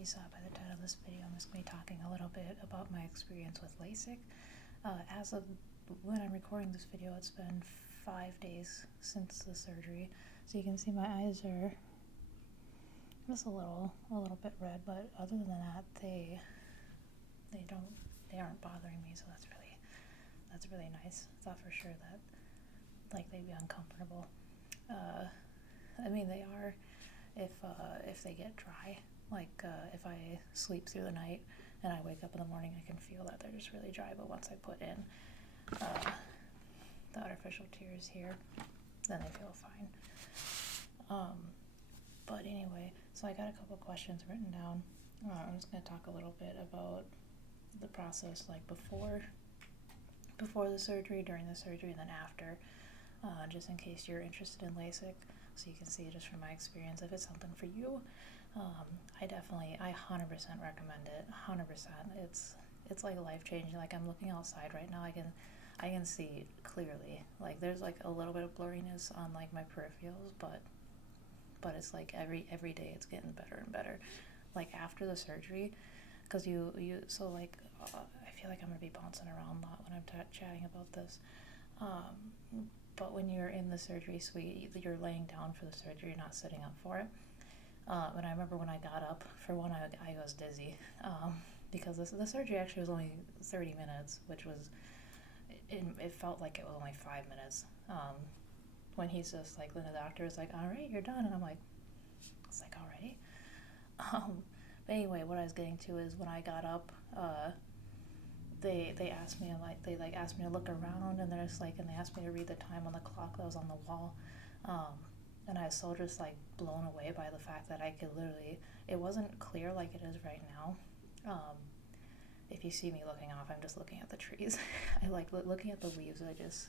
you saw by the title of this video, I'm just going to be talking a little bit about my experience with LASIK. As of when I'm recording this video, it's been 5 days since the surgery. So you can see my eyes are just a little bit red, but other than that, they aren't bothering me. So that's really nice. I thought for sure that they'd be uncomfortable. I mean, they are if they get dry. If I sleep through the night and I wake up in the morning, I can feel that they're just really dry. But once I put in the artificial tears here, then they feel fine. But anyway, so I got a couple questions written down. I'm just going to talk a little bit about the process, before the surgery, during the surgery, and then after, just in case you're interested in LASIK, so you can see just from my experience if it's something for you. I 100% recommend it. 100%. It's like life-changing. I'm looking outside right now. I can see clearly. There's a little bit of blurriness on my peripherals, but it's every day it's getting better and better. After the surgery, because I feel like I'm gonna be bouncing around a lot when I'm chatting about this. But when you're in the surgery suite, you're laying down for the surgery, you're not sitting up for it. And I remember when I got up, for one, I was dizzy, because the surgery actually was only 30 minutes, which was, it felt like it was only 5 minutes. When he's just when the doctor is like, all right, you're done, and I'm like, it's already? But anyway, what I was getting to is when I got up, they asked me, asked me to look around, and they're just and they asked me to read the time on the clock that was on the wall. And I was so just blown away by the fact that I could literally, it wasn't clear like it is right now. If you see me looking off, I'm just looking at the trees. I like looking at the leaves. It's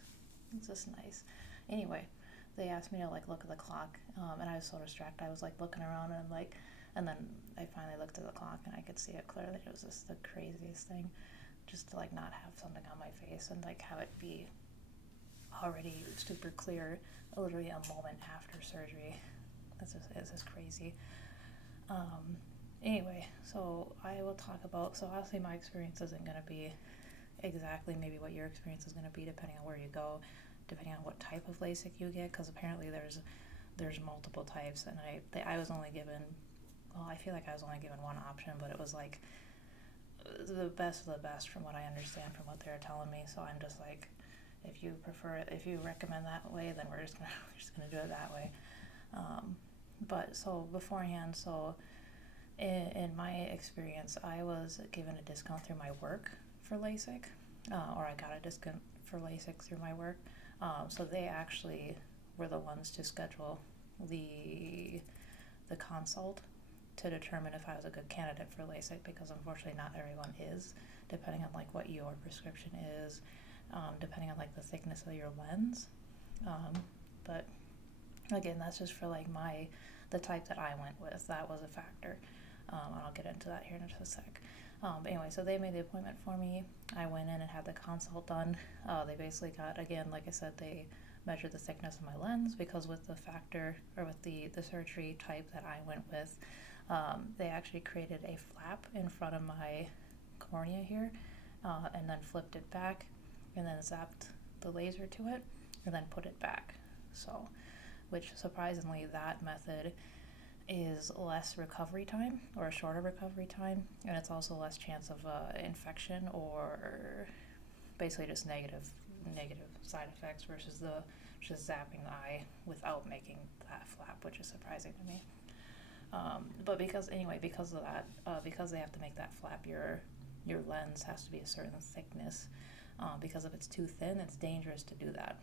just nice. Anyway, they asked me to look at the clock, and I was so distracted. I was looking around, and then I finally looked at the clock and I could see it clearly. It was just the craziest thing, just to not have something on my face and have it be already super clear literally a moment after surgery. It's just crazy. Anyway, so I will talk about, so obviously my experience isn't going to be exactly maybe what your experience is going to be, depending on where you go, depending on what type of LASIK you get, because apparently there's multiple types, and I was only given, well, I feel like I was only given one option, but it was the best of the best from what I understand from what they're telling me. So I'm just if you prefer it, if you recommend that way, then we're just gonna do it that way. But so beforehand, so in my experience, I was given a discount through my work for LASIK, or I got a discount for LASIK through my work. So they actually were the ones to schedule the consult to determine if I was a good candidate for LASIK, because unfortunately not everyone is, depending on what your prescription is, depending on the thickness of your lens. But again, that's just for the type that I went with. That was a factor. And I'll get into that here in just a sec. But anyway, so they made the appointment for me. I went in and had the consult done. They basically got, again, like I said, they measured the thickness of my lens, because with the factor, or with the surgery type that I went with, they actually created a flap in front of my cornea here, and then flipped it back, and then zapped the laser to it, and then put it back. So, which surprisingly, that method is less recovery time, or a shorter recovery time, and it's also less chance of infection, or basically just negative side effects, versus just zapping the eye without making that flap, which is surprising to me. But because of that, because they have to make that flap, your lens has to be a certain thickness, because if it's too thin, it's dangerous to do that.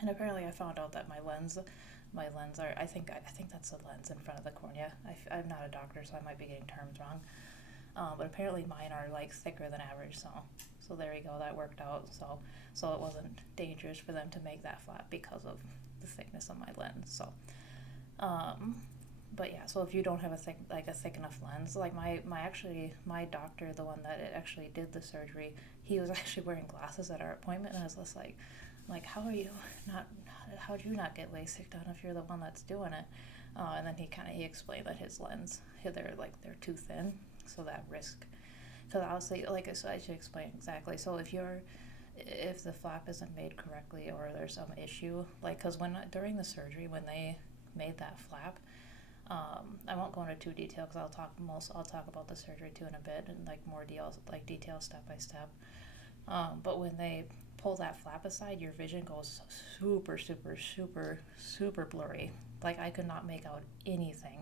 And apparently I found out that my lens are, I think that's the lens in front of the cornea. I'm not a doctor, so I might be getting terms wrong. But apparently mine are thicker than average, so there you go, that worked out. So it wasn't dangerous for them to make that flap because of the thickness of my lens. So but yeah, so if you don't have a thick enough lens, my doctor, the one that actually did the surgery, he was actually wearing glasses at our appointment, and I was just how'd you not get LASIK done if you're the one that's doing it? And then he explained that his lens, they're too thin, so that risk, because obviously, so I should explain exactly. So if the flap isn't made correctly or there's some issue, because during the surgery when they made that flap, I won't go into too detail because I'll talk about the surgery too in a bit and more details step by step. But when they pull that flap aside, your vision goes super, super, super, super blurry. I could not make out anything.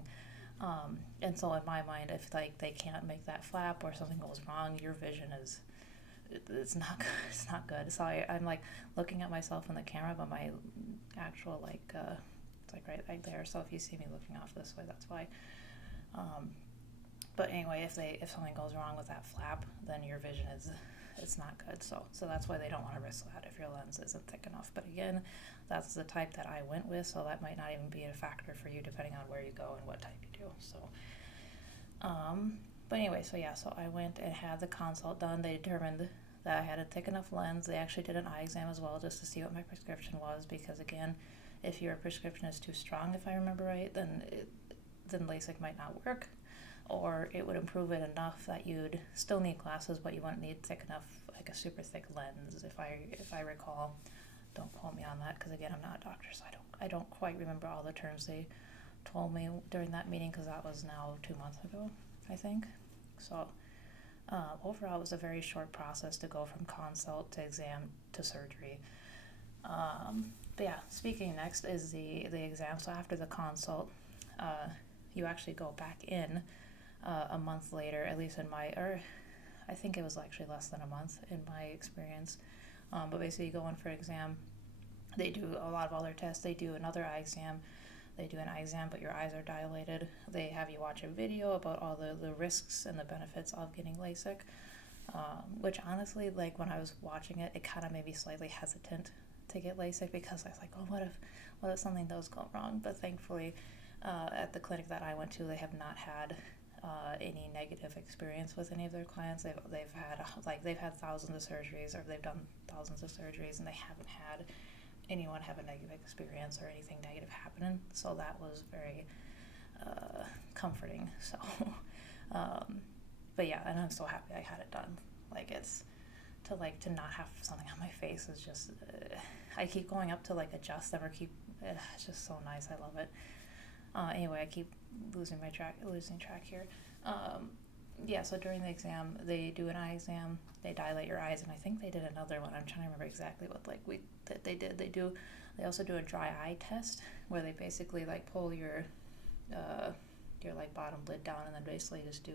And so in my mind, if they can't make that flap or something goes wrong, your vision it's not good. It's not good. So I'm looking at myself in the camera, but my actual it's right there. So if you see me looking off this way, that's why. But anyway, if something goes wrong with that flap, then your vision it's not good. So that's why they don't want to risk that if your lens isn't thick enough. But again, that's the type that I went with, so that might not even be a factor for you depending on where you go and what type you do. So, but anyway, so I went and had the consult done. They determined that I had a thick enough lens. They actually did an eye exam as well just to see what my prescription was, because again, if your prescription is too strong, if I remember right, then LASIK might not work, or it would improve it enough that you'd still need glasses, but you wouldn't need thick enough, a super thick lens, if I recall. Don't quote me on that, because again, I'm not a doctor, so I don't quite remember all the terms they told me during that meeting, because that was now 2 months ago, I think. So overall, it was a very short process to go from consult to exam to surgery. But yeah, speaking next is the exam. So after the consult, you actually go back in a month later, at least I think it was actually less than a month in my experience. But basically you go in for an exam. They do a lot of other tests. They do another eye exam. They do an eye exam, but your eyes are dilated. They have you watch a video about all the risks and the benefits of getting LASIK, which honestly, when I was watching it, it kind of made me slightly hesitant to get LASIK, because I was like, oh, what if something does go wrong? But thankfully, at the clinic that I went to, they have not had any negative experience with any of their clients. They've had thousands of surgeries, or they've done thousands of surgeries, and they haven't had anyone have a negative experience or anything negative happening. So that was very comforting. So, but yeah, and I'm so happy I had it done. It's to not have something on my face is just. I keep going up to adjust them or it's just so nice. I love it. Anyway, I keep losing track here. Yeah, so during the exam, they do an eye exam, they dilate your eyes, and I think they did another one. I'm trying to remember exactly what that they did. They also do a dry eye test where they basically pull your bottom lid down, and then basically just do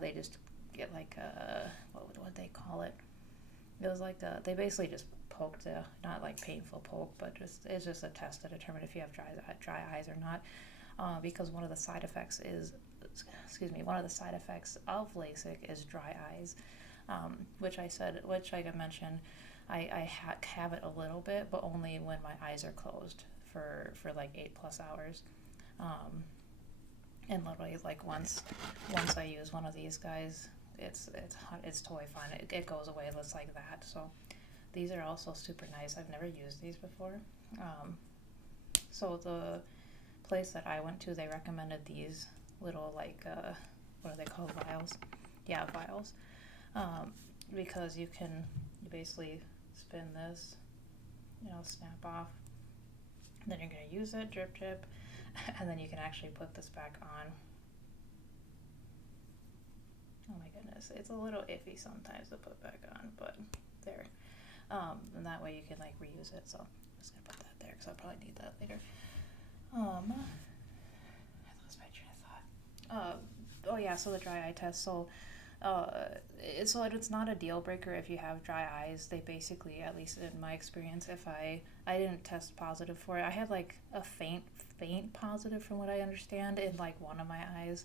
they just get what they call it. It was they basically just poked, not painful poke, but it's just a test to determine if you have dry eyes or not. Because one of the side effects of LASIK is dry eyes, which I mentioned, I have it a little bit, but only when my eyes are closed for 8+ hours. And literally once I use one of these guys, it's totally fine. It goes away just like that. So these are also super nice. I've never used these before. So the place that I went to, they recommended these little what are they called, vials? Yeah, vials. Because you basically spin this, snap off. Then you're gonna use it, drip, and then you can actually put this back on. Oh my goodness, it's a little iffy sometimes to put back on, but there. And that way you can reuse it. So I'm just gonna put that there because I'll probably need that later. I lost my train of thought. Oh yeah, so the dry eye test. So it's not a deal breaker if you have dry eyes. They basically, at least in my experience, if I didn't test positive for it, I had a faint positive from what I understand in one of my eyes.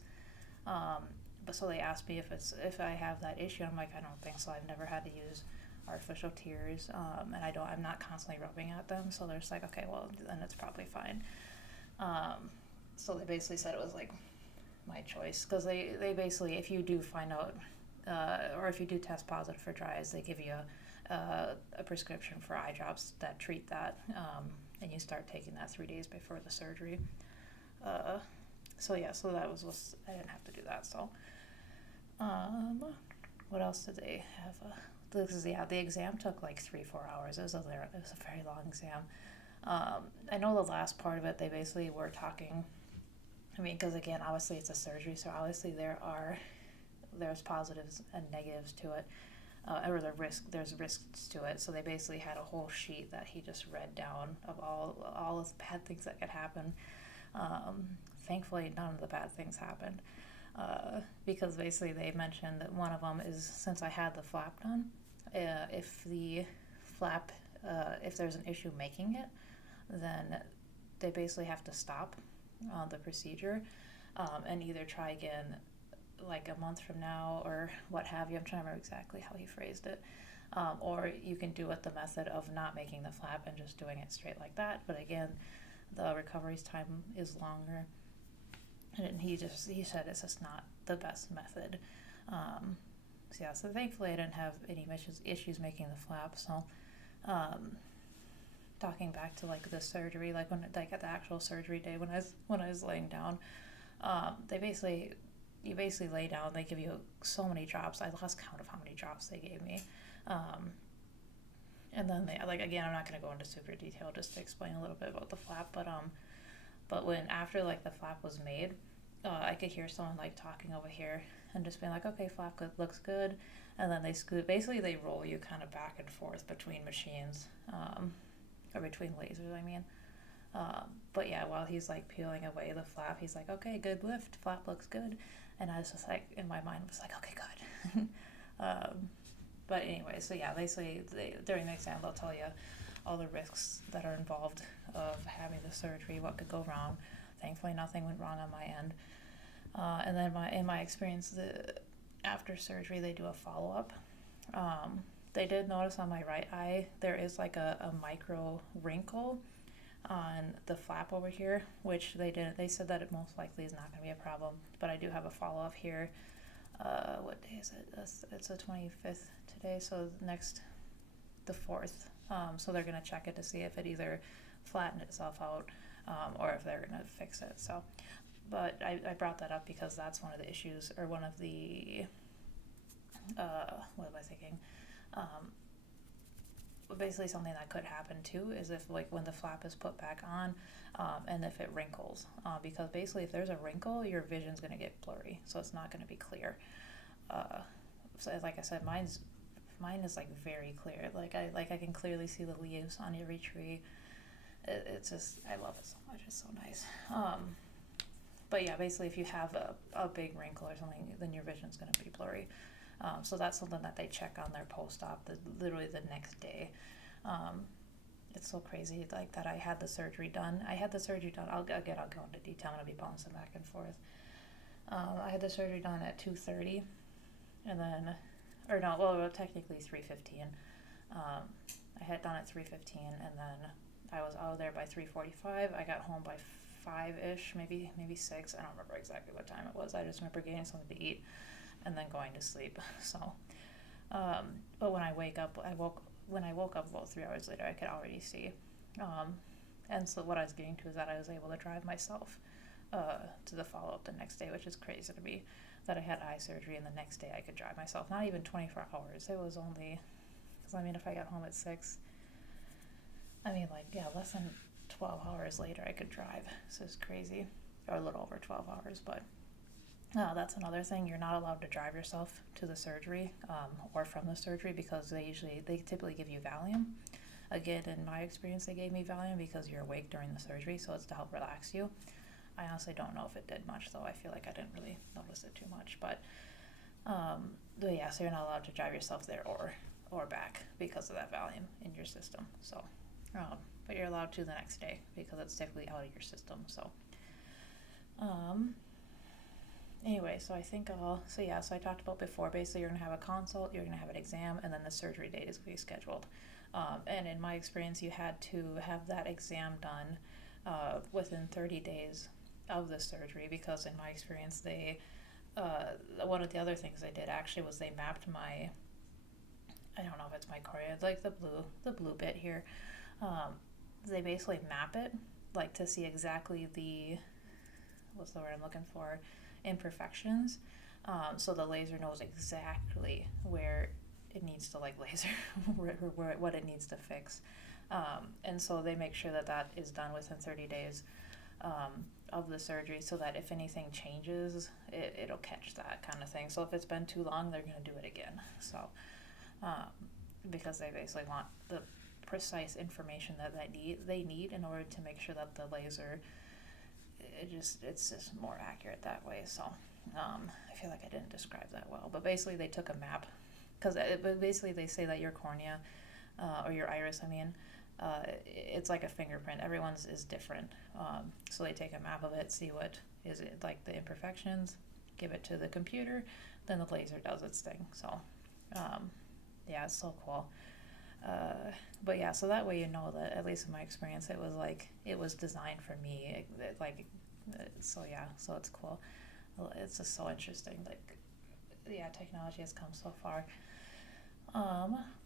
But so they asked me if I have that issue. I'm like, I don't think so. I've never had to use artificial tears, and I'm not constantly rubbing at them. So they're just okay, well then it's probably fine. So they basically said it was my choice, because they basically, if you do find out, or if you do test positive for dry eyes, they give you a prescription for eye drops that treat that, and you start taking that 3 days before the surgery. So yeah, so that was I didn't have to do that. So um, what else did they have? The exam took like 3-4 hours. It was a very long exam. I know the last part of it, they basically were talking. I mean, because again, obviously it's a surgery, so obviously there's positives and negatives to it, or there's risks to it. So they basically had a whole sheet that he just read down of all of the bad things that could happen. Um, Thankfully, none of the bad things happened. Because basically they mentioned that one of them is, since I had the flap done, if the flap, if there's an issue making it, then they basically have to stop the procedure, and either try again like a month from now or what have you. I'm trying to remember exactly how he phrased it. Or you can do it the method of not making the flap and just doing it straight like that. But again, the recovery time is longer. And he said it's just not the best method. So yeah, so thankfully I didn't have any issues making the flap. So um, talking back to like the surgery, like at the actual surgery day when I was laying down, you basically lay down. They give you so many drops. I lost count of how many drops they gave me. And then they, like, again, I'm not going to go into super detail just to explain a little bit about the flap, but when after like the flap was made, I could hear someone like talking over here and just being like, okay, flap looks good. And then they roll you kind of back and forth between machines, or between lasers, I mean. But yeah, while he's like peeling away the flap, he's like, okay, good lift, flap looks good. And I was just like, in my mind, I was like, okay, good. But anyway, so yeah, basically during the exam, they'll tell you all the risks that are involved of having the surgery, what could go wrong. Thankfully, nothing went wrong on my end. And then in my experience, after surgery, they do a follow-up. They did notice on my right eye, there is like a micro wrinkle on the flap over here, which they said that it most likely is not going to be a problem. But I do have a follow-up here. What day is it? It's the 25th today, so the 4th. So they're going to check it to see if it either flattened itself out, or if they're going to fix it. So, but I brought that up because that's one of the issues, or one of the, what am I thinking? Basically something that could happen too is if, like, when the flap is put back on, and if it wrinkles, because basically if there's a wrinkle, your vision's going to get blurry, so it's not going to be clear. So like I said, mine is like very clear. Like I can clearly see the leaves on every tree. It's just, I love it so much. It's so nice. But yeah, basically if you have a big wrinkle or something, then your vision's going to be blurry. So that's something that they check on their post-op, literally the next day. It's so crazy, like, that I had the surgery done. I'll go into detail. I'm going to be bouncing back and forth. I had the surgery done at 2:30, and then, or no, well, technically 3:15. I had done at 3:15, and then I was out of there by 3:45. I got home by 5-ish, maybe 6. I don't remember exactly what time it was. I just remember getting something to eat and then going to sleep. So, but when I woke up about 3 hours later, I could already see. And so what I was getting to is that I was able to drive myself to the follow-up the next day, which is crazy to me, that I had eye surgery and the next day I could drive myself. Not even 24 hours. It was only, because I mean, if I got home at 6, I mean, like, yeah, less than 12 hours later I could drive. So it's crazy. Or a little over 12 hours, but that's another thing. You're not allowed to drive yourself to the surgery, or from the surgery, because they typically give you Valium. Again, in my experience, they gave me Valium because you're awake during the surgery, so it's to help relax you. I honestly don't know if it did much, though. I feel like I didn't really notice it too much. But yeah, so you're not allowed to drive yourself there or back because of that Valium in your system. So, but you're allowed to the next day because it's typically out of your system. So, anyway, so I think so I talked about before, basically you're going to have a consult, you're going to have an exam, and then the surgery date is going to be scheduled. And in my experience, you had to have that exam done within 30 days of the surgery, because in my experience, one of the other things they did actually was they mapped my, I don't know if it's my cornea, it's like the blue bit here. They basically map it, like, to see exactly what's the word I'm looking for, imperfections. So the laser knows exactly where it needs to like laser, what it needs to fix. And so they make sure that that is done within 30 days of the surgery, so that if anything changes, it'll catch that kind of thing. So if it's been too long, they're going to do it again. So because they basically want the precise information that they need in order to make sure that the laser, it's just more accurate that way. So I feel like I didn't describe that well, but basically they took a map, because basically they say that your cornea, or your iris, I mean, it's like a fingerprint. Everyone's is different. So they take a map of it, see what is it, like the imperfections, give it to the computer, then the laser does its thing. So yeah, it's so cool. But yeah, so that way you know that, at least in my experience, it was designed for me. So yeah, so it's cool. It's just so interesting. Like, yeah, technology has come so far.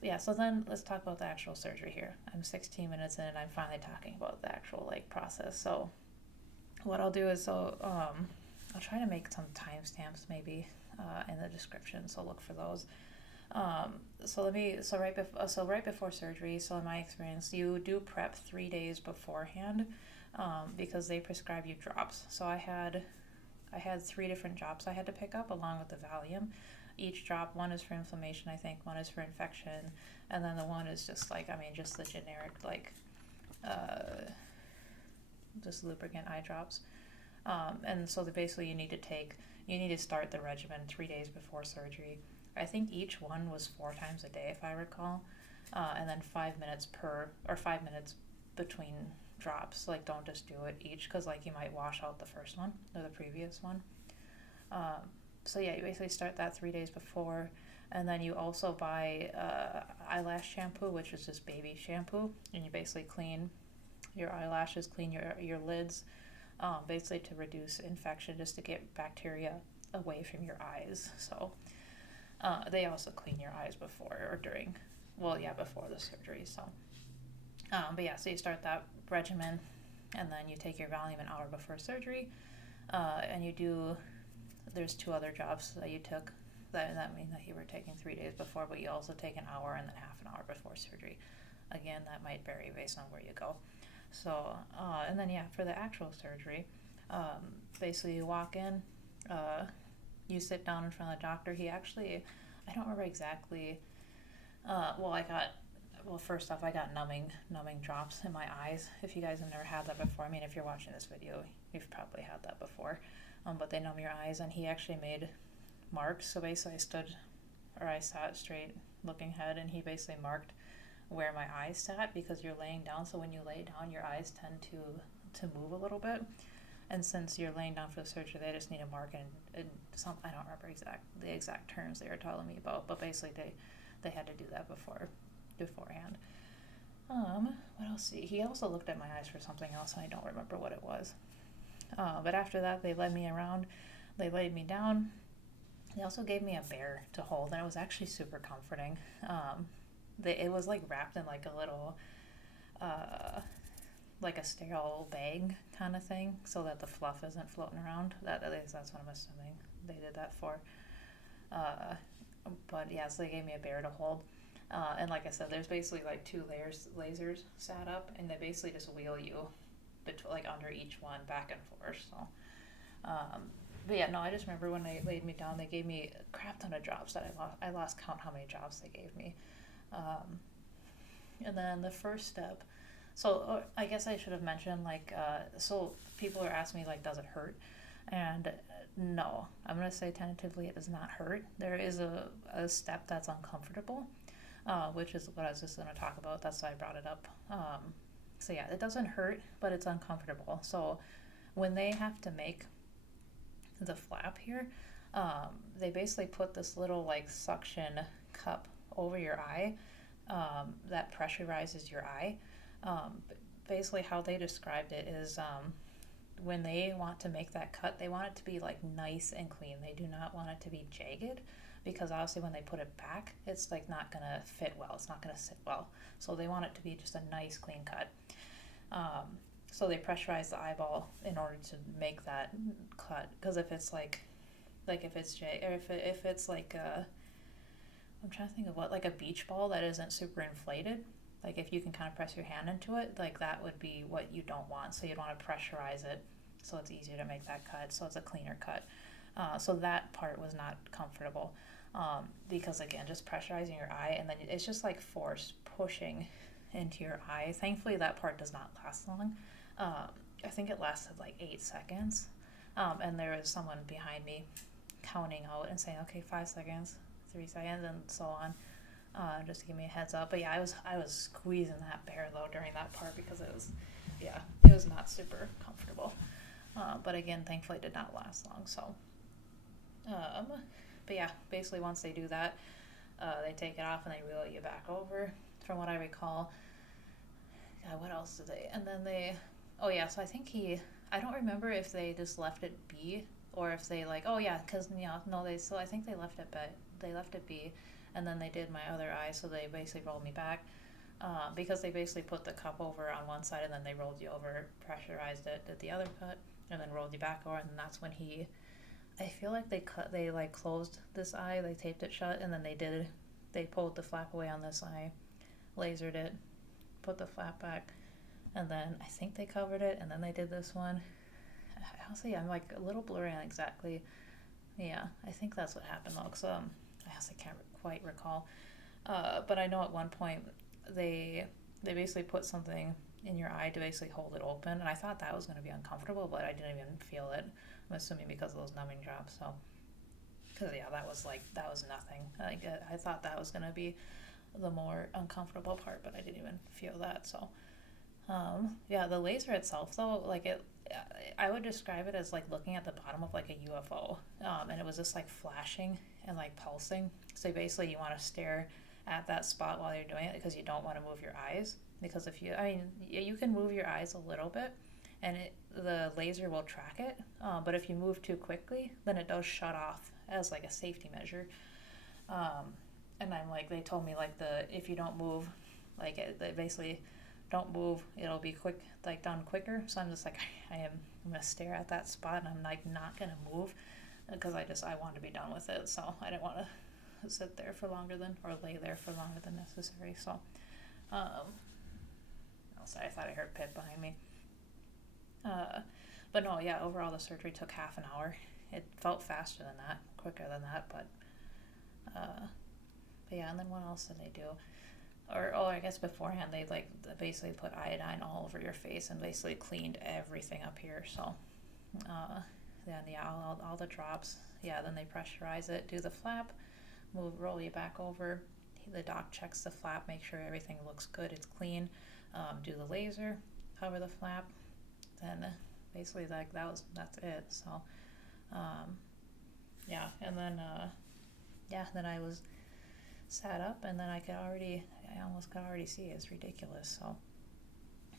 Yeah, so then let's talk about the actual surgery here. I'm 16 minutes in and I'm finally talking about the actual like process. So what I'll do is, I'll try to make some timestamps maybe in the description, so look for those. So right before surgery, so in my experience, you do prep 3 days beforehand, because they prescribe you drops. So I had 3 different drops I had to pick up along with the Valium. Each drop, one is for inflammation, I think, one is for infection, and then the one is just just the generic, like, just lubricant eye drops. And so basically you need to start the regimen 3 days before surgery. I think each one was 4 times a day, if I recall, and then 5 minutes 5 minutes between drops. Like, don't just do it each, because like you might wash out the first one or the previous one. So yeah, you basically start that 3 days before, and then you also buy eyelash shampoo, which is just baby shampoo, and you basically clean your eyelashes, clean your lids, basically to reduce infection, just to get bacteria away from your eyes. So they also clean your eyes before or during, before the surgery. So, but yeah, so you start that regimen, and then you take your Valium an hour before surgery, and there's 2 other jobs that you took. That mean that you were taking 3 days before, but you also take an hour and then half an hour before surgery. Again, that might vary based on where you go. So, and then yeah, for the actual surgery, basically you walk in, you sit down in front of the doctor. I don't remember exactly. First off, I got numbing drops in my eyes. If you guys have never had that before, I mean, if you're watching this video, you've probably had that before. But they numb your eyes, and he actually made marks. So basically I sat straight looking ahead, and he basically marked where my eyes sat, because you're laying down. So when you lay down, your eyes tend to move a little bit. And since you're laying down for the surgery, they just need a mark and some, I don't remember the exact terms they were telling me about, but basically they had to do that beforehand. What else? He also looked at my eyes for something else, and I don't remember what it was. But after that, they led me around. They laid me down. They also gave me a bear to hold, and it was actually super comforting. It was like wrapped in like a little, like a sterile bag kind of thing, so that the fluff isn't floating around. At least that's what I'm assuming they did that for. But yeah, so they gave me a bear to hold. And like I said, there's basically like 2 lasers sat up, and they basically just wheel you like under each one back and forth. So, but yeah, no, I just remember when they laid me down, they gave me a crap ton of drops that I lost count how many drops they gave me. And then the first step, so I guess I should have mentioned, like, so people are asking me, like, does it hurt? And no, I'm going to say tentatively it does not hurt. There is a step that's uncomfortable, which is what I was just going to talk about. That's why I brought it up. So yeah, it doesn't hurt, but it's uncomfortable. So when they have to make the flap here, they basically put this little like suction cup over your eye that pressurizes your eye. Basically how they described it is when they want to make that cut, they want it to be like nice and clean. They do not want it to be jagged, because obviously when they put it back, it's like not going to fit well. It's not going to sit well. So they want it to be just a nice clean cut. So they pressurize the eyeball in order to make that cut. Because if it's like if it's or if it's like I'm trying to think of what, like a beach ball that isn't super inflated. Like if you can kind of press your hand into it, like that would be what you don't want. So you'd want to pressurize it so it's easier to make that cut. So it's a cleaner cut. So that part was not comfortable because again, just pressurizing your eye and then it's just like force pushing into your eye. Thankfully, that part does not last long. I think it lasted like 8 seconds. And there was someone behind me counting out and saying, okay, 5 seconds, 3 seconds, and so on, just to give me a heads up. But yeah, I was squeezing that bear though during that part because it was not super comfortable. But again, thankfully it did not last long. So, but yeah, basically once they do that, they take it off and they wheel you back over, from what I recall. God, what else did they? And then oh yeah, so I think I don't remember if they just left it be or if they like, oh yeah, because no, I think they left it be, and then they did my other eye, so they basically rolled me back, because they basically put the cup over on one side and then they rolled you over, pressurized it, did the other cut, and then rolled you back over, and that's when I feel like they like closed this eye, they taped it shut, and then they pulled the flap away on this eye, lasered it, put the flap back, and then I think they covered it, and then they did this one. Honestly, I'm like a little blurry on exactly. Yeah, I think that's what happened though, because I honestly can't quite recall. But I know at one point they basically put something in your eye to basically hold it open, and I thought that was going to be uncomfortable, but I didn't even feel it. I'm assuming because of those numbing drops. So, because yeah, that was nothing. I thought that was going to be the more uncomfortable part, but I didn't even feel that. So, yeah, the laser itself though, I would describe it as like looking at the bottom of like a UFO, and it was just like flashing and like pulsing. So basically, you want to stare at that spot while you're doing it because you don't want to move your eyes. Because you can move your eyes a little bit, and the laser will track it. But if you move too quickly, then it does shut off as like a safety measure. And I'm like, they told me like if you don't move, they basically don't move, it'll be quick, like done quicker. So I'm just like, I'm gonna stare at that spot and I'm like not gonna move because I want to be done with it. So I didn't want to sit there for longer than, or lay there for longer than necessary. So, sorry, I thought I heard Pip behind me. But no, yeah, overall the surgery took half an hour. It felt faster than that, quicker than that, but yeah, and then what else did they do? I guess beforehand they basically put iodine all over your face and basically cleaned everything up here. So, then yeah, all the drops. Yeah, then they pressurize it, do the flap, roll you back over. The doc checks the flap, make sure everything looks good, it's clean. Do the laser, cover the flap. Then basically that's it. So, yeah, and then then I was sat up, and then I almost could already see it. It's ridiculous. So,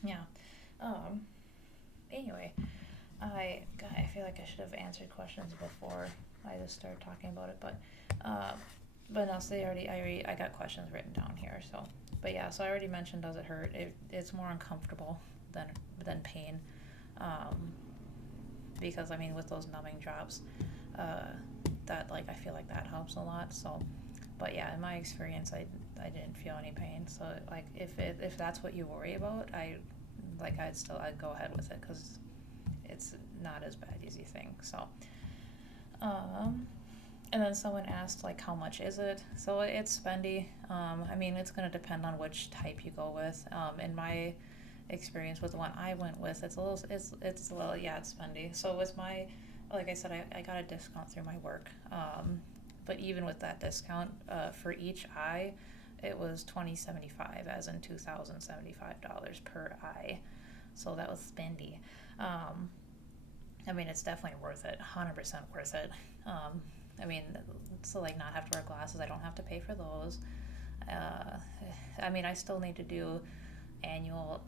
yeah. Anyway, I feel like I should have answered questions before I just started talking about it, but no, so I got questions written down here. So, but yeah, so I already mentioned, does it hurt? It's more uncomfortable than pain, because with those numbing drops, that I feel like that helps a lot. So. But yeah, in my experience, I didn't feel any pain. So if that's what you worry about, I'd go ahead with it because it's not as bad as you think. So, and then someone asked how much is it? So it's spendy. It's gonna depend on which type you go with. In my experience with the one I went with, it's spendy. So with my, like I said, I got a discount through my work. But even with that discount, for each eye, it was $2,075, as in $2,075 per eye. So that was spendy. It's definitely worth it, 100% worth it. Not have to wear glasses, I don't have to pay for those. I still need to do annual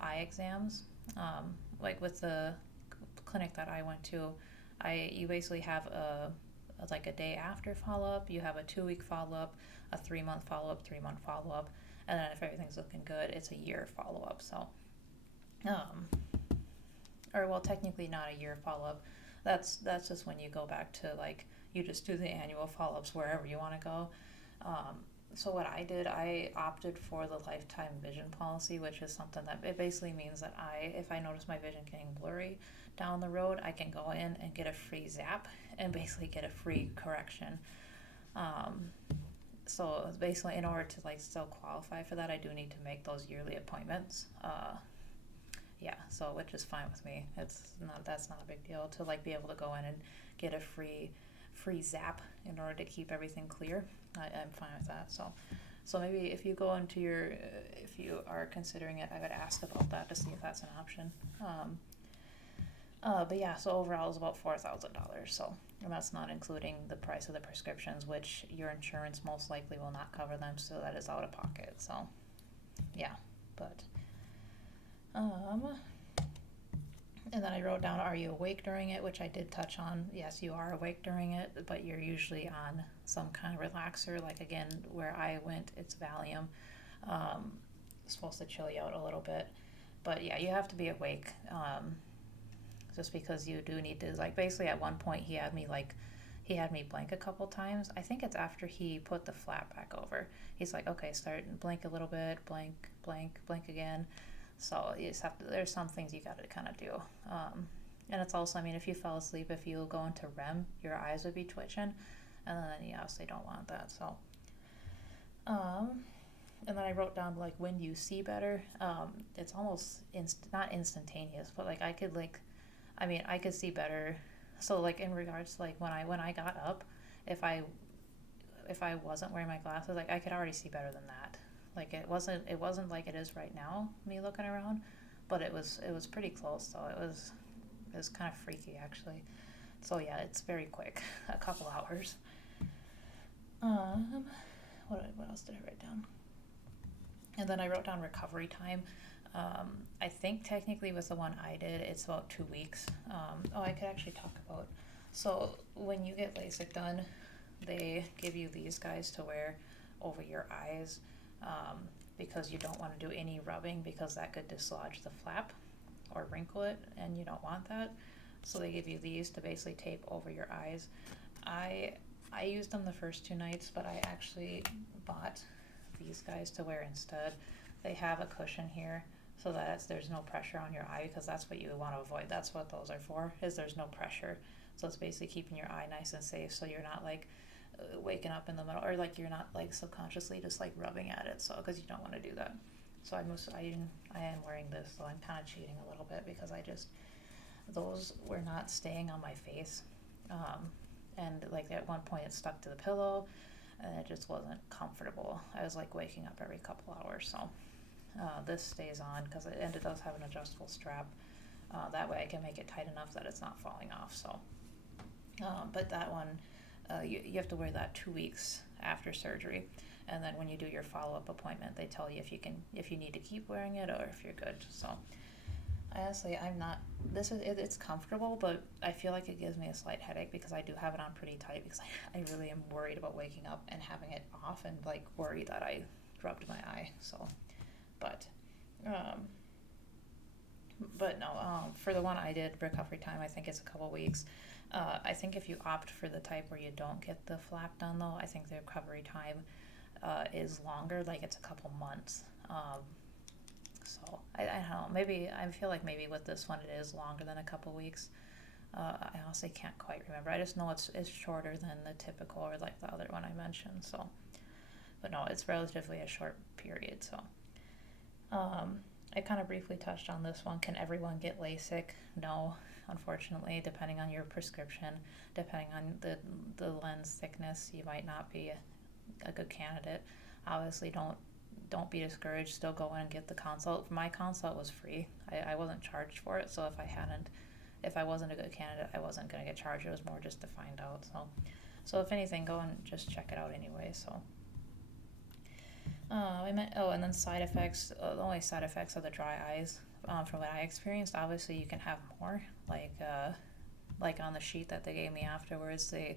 eye exams. With the clinic that I went to, you basically have a day after follow-up, you have a 2-week follow-up, a 3-month follow-up, 3-month follow-up, and then if everything's looking good, it's a year follow-up. So, or well, technically not a year follow-up. That's just when you go back to like you just do the annual follow-ups wherever you want to go. Um, so what I did, I opted for the lifetime vision policy, which is something that it basically means that if I notice my vision getting blurry down the road, I can go in and get a free zap and basically get a free correction. Um, so basically, in order to like still qualify for that, I do need to make those yearly appointments. Yeah, so which is fine with me. That's not a big deal to like be able to go in and get a free zap in order to keep everything clear. I'm fine with that. So maybe if you go into if you are considering it, I would ask about that to see if that's an option. But yeah, so overall it's about $4,000. So, and that's not including the price of the prescriptions, which your insurance most likely will not cover them, so that is out of pocket. So, yeah, but and then I wrote down, are you awake during it? Which I did touch on. Yes, you are awake during it, but you're usually on some kind of relaxer. Like again, where I went, it's Valium. It's supposed to chill you out a little bit. But yeah, you have to be awake. Just because you do need to, like basically at one point he had me blink a couple times. I think it's after he put the flap back over. He's like, okay, start and blink a little bit, blink, blink, blink again. So you just have to, there's some things you got to kind of do. And it's also, I mean, if you fell asleep, if you go into REM, your eyes would be twitching, and then you obviously don't want that. So, and then I wrote down like when you see better. It's almost not instantaneous, but like I could see better. So like in regards to like when I got up, if I wasn't wearing my glasses, like I could already see better than that. Like it wasn't like it is right now, me looking around, but it was pretty close. So it was kind of freaky actually. So yeah, it's very quick, a couple hours. What else did I write down? And then I wrote down recovery time. I think technically with the one I did, it's about 2 weeks. I could actually talk about. So when you get LASIK done, they give you these guys to wear over your eyes. Because you don't want to do any rubbing because that could dislodge the flap or wrinkle it, and you don't want that. So they give you these to basically tape over your eyes. I used them the first 2 nights, but I actually bought these guys to wear instead. They have a cushion here so that there's no pressure on your eye, because that's what you want to avoid. That's what those are for, is there's no pressure. So it's basically keeping your eye nice and safe, so you're not like waking up in the middle, or like you're not like subconsciously just like rubbing at it, so because you don't want to do that. So I am wearing this, so I'm kind of cheating a little bit because those were not staying on my face, and like at one point it stuck to the pillow and it just wasn't comfortable. I was like waking up every couple hours. So this stays on because it does have an adjustable strap. That way I can make it tight enough that it's not falling off. So but that one, you have to wear that 2 weeks after surgery, and then when you do your follow-up appointment, they tell you if you need to keep wearing it or if you're good. So honestly, it's comfortable, but I feel like it gives me a slight headache because I do have it on pretty tight because I really am worried about waking up and having it off and like worried that I rubbed my eye. So but no, for the one I did, recovery time, I think it's a couple weeks. I think if you opt for the type where you don't get the flap done, though, I think the recovery time is longer, like it's a couple months. So I don't know, maybe I feel like maybe with this one it is longer than a couple weeks. I honestly can't quite remember. I just know it's shorter than the typical or like the other one I mentioned. So, but no, it's relatively a short period. So, I kind of briefly touched on this one. Can everyone get LASIK? No, unfortunately, depending on your prescription, depending on the lens thickness, you might not be a good candidate. Obviously, don't be discouraged. Still go in and get the consult. My consult was free. I wasn't charged for it, so if I wasn't a good candidate, I wasn't going to get charged. It was more just to find out. So if anything, go and just check it out anyway. So. And then side effects. The only side effects are the dry eyes. From what I experienced, obviously you can have more. Like on the sheet that they gave me afterwards, they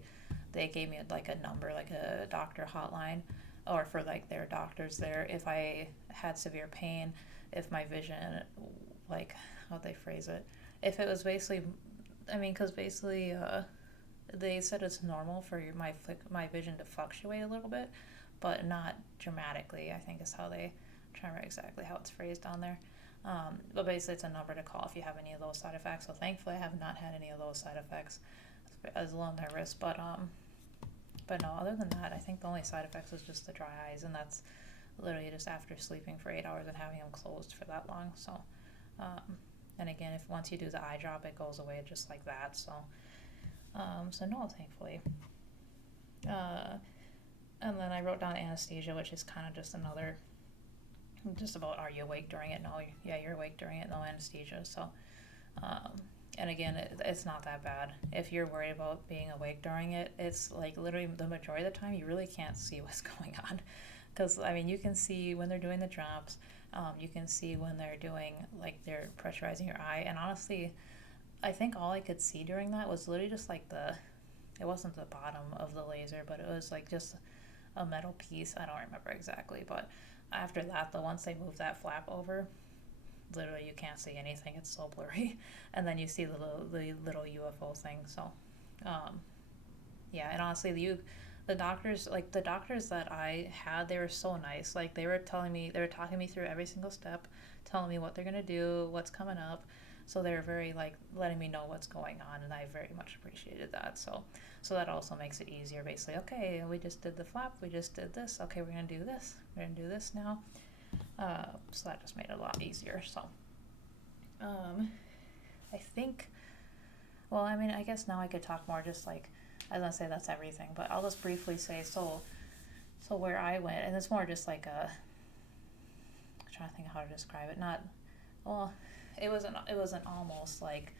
gave me like a number, like a doctor hotline, or for like their doctors there. If I had severe pain, if my vision, like how'd they phrase it? if it was basically, I mean, because basically, they said it's normal for my vision to fluctuate a little bit, but not dramatically. I think is how they, I'm trying to remember exactly how it's phrased on there. But basically, it's a number to call if you have any of those side effects. So thankfully, I have not had any of those side effects. I was a little nervous, but no. Other than that, I think the only side effects is just the dry eyes, and that's literally just after sleeping for 8 hours and having them closed for that long. So, and again, if once you do the eye drop, it goes away just like that. So, so no, thankfully. And then I wrote down anesthesia, which is kind of just another, just about are you awake during it? No, yeah, you're awake during it. No anesthesia. So, and again, it's not that bad. If you're worried about being awake during it, it's like literally the majority of the time you really can't see what's going on. Because, I mean, you can see when they're doing the drops, you can see when they're doing, like, they're pressurizing your eye. And honestly, I think all I could see during that was literally just like it wasn't the bottom of the laser, but it was like just a metal piece. I don't remember exactly, but after that, once they moved that flap over, literally you can't see anything. It's so blurry. And then you see the little UFO thing. So, yeah, and honestly, the doctors that I had, they were so nice. Like they were talking me through every single step, telling me what they're gonna do, what's coming up. So they were very like letting me know what's going on, and I very much appreciated that. So that also makes it easier. Basically, okay, we just did the flap, we just did this. Okay, we're gonna do this. We're gonna do this now. So that just made it a lot easier. So, I think. Well, I mean, I guess now I could talk more. Just like I was gonna say, that's everything, but I'll just briefly say so. So where I went, and it's more just like I'm trying to think how to describe it. Not, well, it was an almost like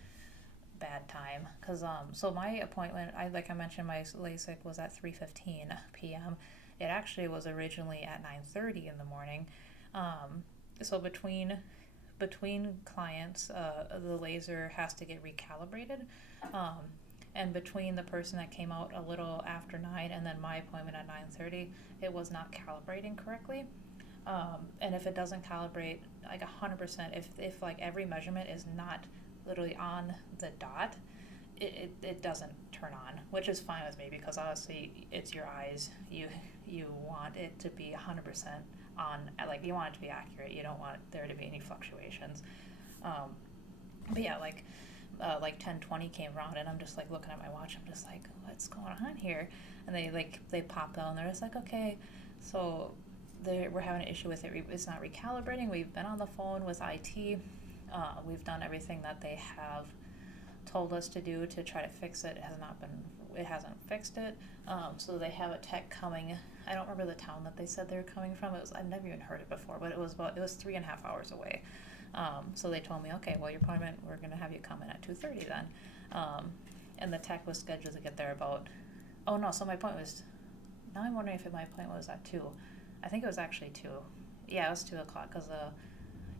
bad time because so my appointment, like I mentioned, my LASIK was at 3:15 p.m. It actually was originally at 9:30 in the morning. So between clients, the laser has to get recalibrated. And between the person that came out a little after 9 and then my appointment at 9:30, it was not calibrating correctly. And if it doesn't calibrate like 100%, if like every measurement is not literally on the dot, it doesn't turn on, which is fine with me because honestly, it's your eyes. You want it to be 100% on, like you want it to be accurate. You don't want there to be any fluctuations. But yeah, like 10:20 came around and I'm just like looking at my watch. I'm just like, what's going on here? And they pop out and they're just like, okay, so we're having an issue with it. It's not recalibrating. We've been on the phone with IT. We've done everything that they have told us to do to try to fix it. It hasn't fixed it. So they have a tech coming. I don't remember the town that they said they were coming from. I've never even heard it before, but it was 3.5 hours away. So they told me, okay, well, your appointment, we're going to have you come in at 2:30 then. And the tech was scheduled to get there oh no, so my appointment was, now I'm wondering if my appointment was at 2. I think it was actually 2. Yeah, it was 2 o'clock because,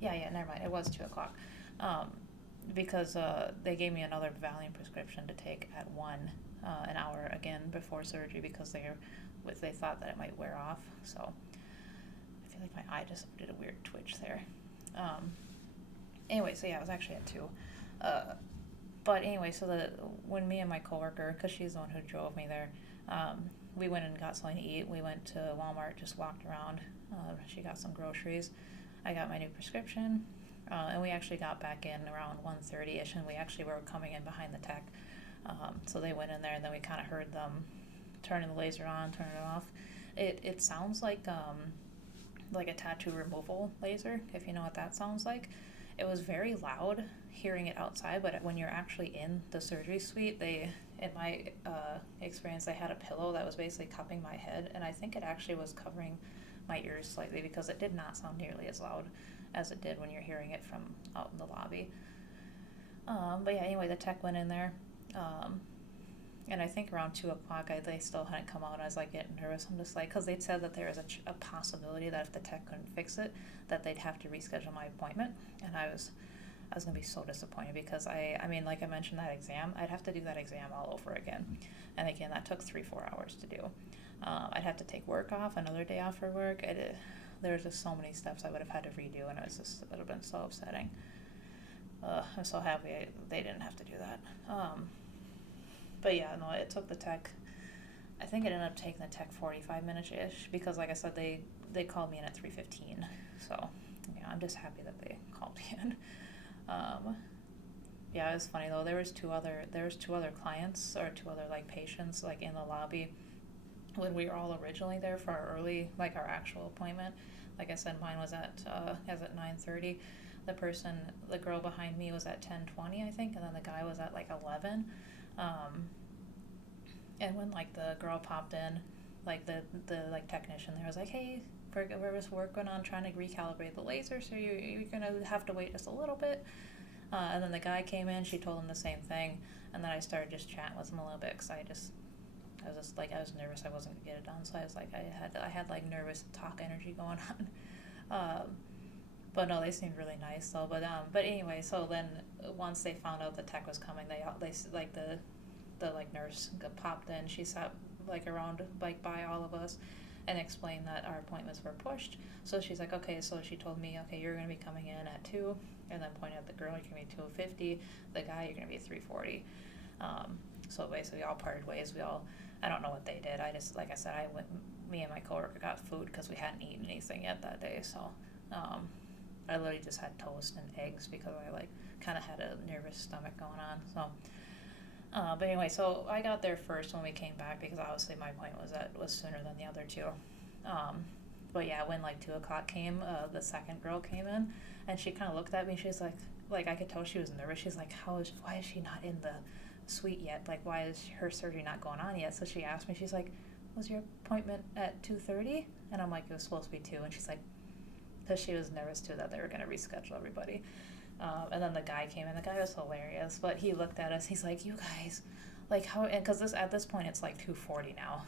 never mind, it was 2 o'clock. Because they gave me another Valium prescription to take at 1, an hour again before surgery because they thought that it might wear off. So I feel like my eye just did a weird twitch there. Anyway, so yeah, it was actually at 2. But anyway, so when me and my coworker, because she's the one who drove me there, we went and got something to eat. We went to Walmart, just walked around. She got some groceries. I got my new prescription. And we actually got back in around 1:30ish, and we actually were coming in behind the tech. So they went in there, and then we kind of heard them turning the laser on, turning it off. It sounds like a tattoo removal laser, if you know what that sounds like. It was very loud hearing it outside, but when you're actually in the surgery suite, in my experience, they had a pillow that was basically cupping my head, and I think it actually was covering my ears slightly because it did not sound nearly as loud as it did when you're hearing it from out in the lobby. But yeah, anyway, the tech went in there, and I think around 2 o'clock, they still hadn't come out. I was like getting nervous. I'm just like, because they'd said that there was a possibility that if the tech couldn't fix it, that they'd have to reschedule my appointment, and I was gonna be so disappointed because I mean, like I mentioned, that exam, I'd have to do that exam all over again, and again, that took 3-4 hours to do. I'd have to take work off, another day off for work. There was just so many steps I would have had to redo, and it would have been so upsetting. I'm so happy they didn't have to do that. But yeah, no, it took the tech. I think it ended up taking the tech 45 minutes ish because, like I said, they called me in at 3:15. So yeah, I'm just happy that they called me in. Yeah, it was funny though. There was two other clients or two other like patients like in the lobby when we were all originally there for our early like our actual appointment. Like I said, mine was at 9:30. The girl behind me was at 10:20, I think, and then the guy was at like 11. And when like the girl popped in, like the like technician there was like, hey, we're just working on trying to recalibrate the laser, so you're gonna have to wait just a little bit. And then the guy came in, she told him the same thing, and then I started just chatting with him a little bit because I was nervous I wasn't gonna get it done, so I was like I had like nervous talk energy going on. But no, they seemed really nice though. But anyway, so then once they found out the tech was coming, they like the like nurse popped in. She sat like around like by all of us and explained that our appointments were pushed. So she's like, okay, so she told me, okay, you're gonna be coming in at 2, and then pointed at the girl, you're gonna be 2:50. The guy, you're gonna be 3:40. So basically, all parted ways. I don't know what they did. I just, like I said, me and my coworker got food because we hadn't eaten anything yet that day. So I literally just had toast and eggs because I like kind of had a nervous stomach going on. So. But anyway, so I got there first when we came back because obviously my appointment was sooner than the other two. But yeah, when like 2:00 came, the second girl came in, and she kind of looked at me. She's like I could tell she was nervous. She's like, why is she not in the suite yet? Like, why is her surgery not going on yet? So she asked me. She's like, was your appointment at 2:30? And I'm like, it was supposed to be 2. And she's like, because she was nervous too that they were gonna reschedule everybody. And then the guy came in. The guy was hilarious, but he looked at us. He's like, "You guys, like how?" And because at this point it's like 2:40 now.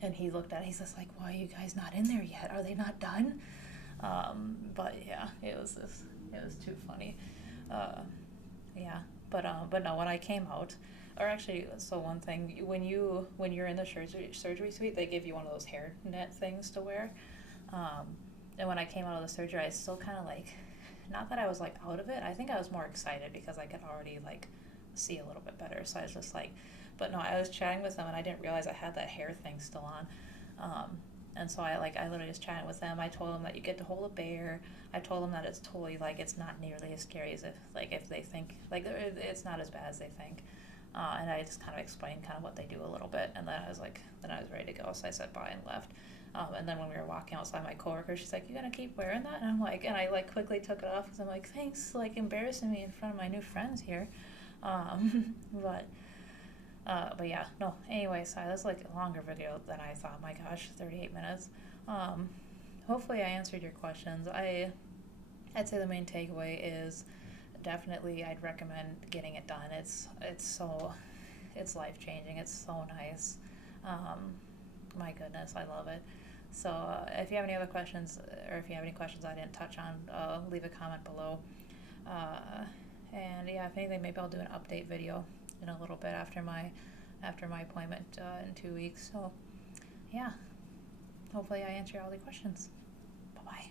And he looked at it. He's just like, "Why are you guys not in there yet? Are they not done?" But yeah, it was too funny. Yeah, but no, when I came out, or actually, so one thing when you're in the surgery suite, they give you one of those hair net things to wear. And when I came out of the surgery, I still kind of like. Not that I was like out of it. I think I was more excited because I could already like see a little bit better. So I was just like, but no, I was chatting with them and I didn't realize I had that hair thing still on. And so I literally just chatted with them. I told them that you get to hold a bear. I told them that it's totally like it's not nearly as scary as if they think like it's not as bad as they think. And I just kind of explained kind of what they do a little bit. And then I was ready to go. So I said bye and left. And then when we were walking outside, my coworker, she's like, "You gonna keep wearing that?" And I'm like, and I like quickly took it off because I'm like, "Thanks, like embarrassing me in front of my new friends here." But yeah, no. Anyway, so that's like a longer video than I thought. My gosh, 38 minutes. Hopefully I answered your questions. I'd say the main takeaway is definitely I'd recommend getting it done. It's life changing. It's so nice. My goodness, I love it. So if you have any other questions, or if you have any questions I didn't touch on, leave a comment below. And yeah, if anything, maybe I'll do an update video in a little bit after my appointment in 2 weeks. So yeah, hopefully I answer all the questions. Bye-bye.